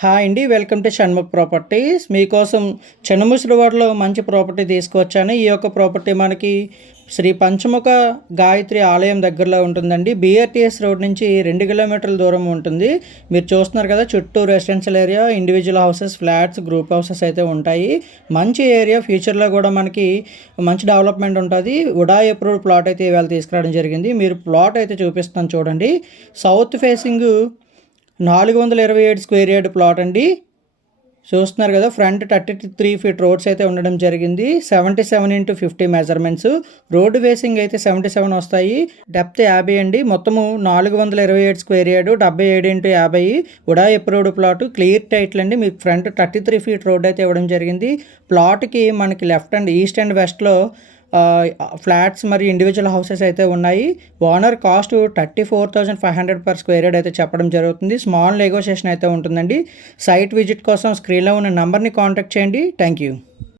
Hi అండి, welcome to Shanmukh properties. మీకోసం చిన్నముసిరివాడలో మంచి ప్రాపర్టీ తీసుకువచ్చాను. ఈ యొక్క ప్రాపర్టీ మనకి శ్రీ పంచముఖ గాయత్రి ఆలయం దగ్గరలో ఉంటుందండి. బీఆర్టీఎస్ రోడ్ నుంచి 2 కిలోమీటర్ల దూరం ఉంటుంది. మీరు చూస్తున్నారు కదా, చుట్టూ residential area, individual houses, flats, group houses అయితే ఉంటాయి. మంచి ఏరియా, ఫ్యూచర్లో కూడా మనకి మంచి డెవలప్మెంట్ ఉంటుంది. ఉడా అప్రూవ్డ్ ప్లాట్ అయితే ఇవాళ తీసుకురావడం జరిగింది. మీరు ప్లాట్ అయితే చూపిస్తాను చూడండి. South facing 427 square yard plot అండి. చూస్తున్నారు కదా, ఫ్రంట్ 33 ఫీట్ రోడ్స్ అయితే ఉండడం జరిగింది. 77x50 measurements. రోడ్డు వేసింగ్ అయితే 77 వస్తాయి. డెప్త్ 50 అండి. మొత్తము 427 స్క్వేర్ యార్డ్, 77x50 ఉడా అప్రూవ్డ్ ప్లాట్. క్లియర్ టైటిల్ అండి. మీకు ఫ్రంట్ 33 ఫీట్ రోడ్ అయితే ఇవ్వడం జరిగింది. ప్లాట్కి మనకి లెఫ్ట్ అండ్ ఈస్ట్ అండ్ వెస్ట్లో ఫ్లాట్స్ మరియు ఇండివిజువల్ హౌసెస్ అయితే ఉన్నాయి. Owner cost 34,500 per square yard అయితే చెప్పడం జరుగుతుంది. స్మాల్ నెగోషియేషన్ అయితే ఉంటుందండి. సైట్ విజిట్ కోసం స్క్రీన్లో ఉన్న నెంబర్ని కాంటాక్ట్ చేయండి. Thank you.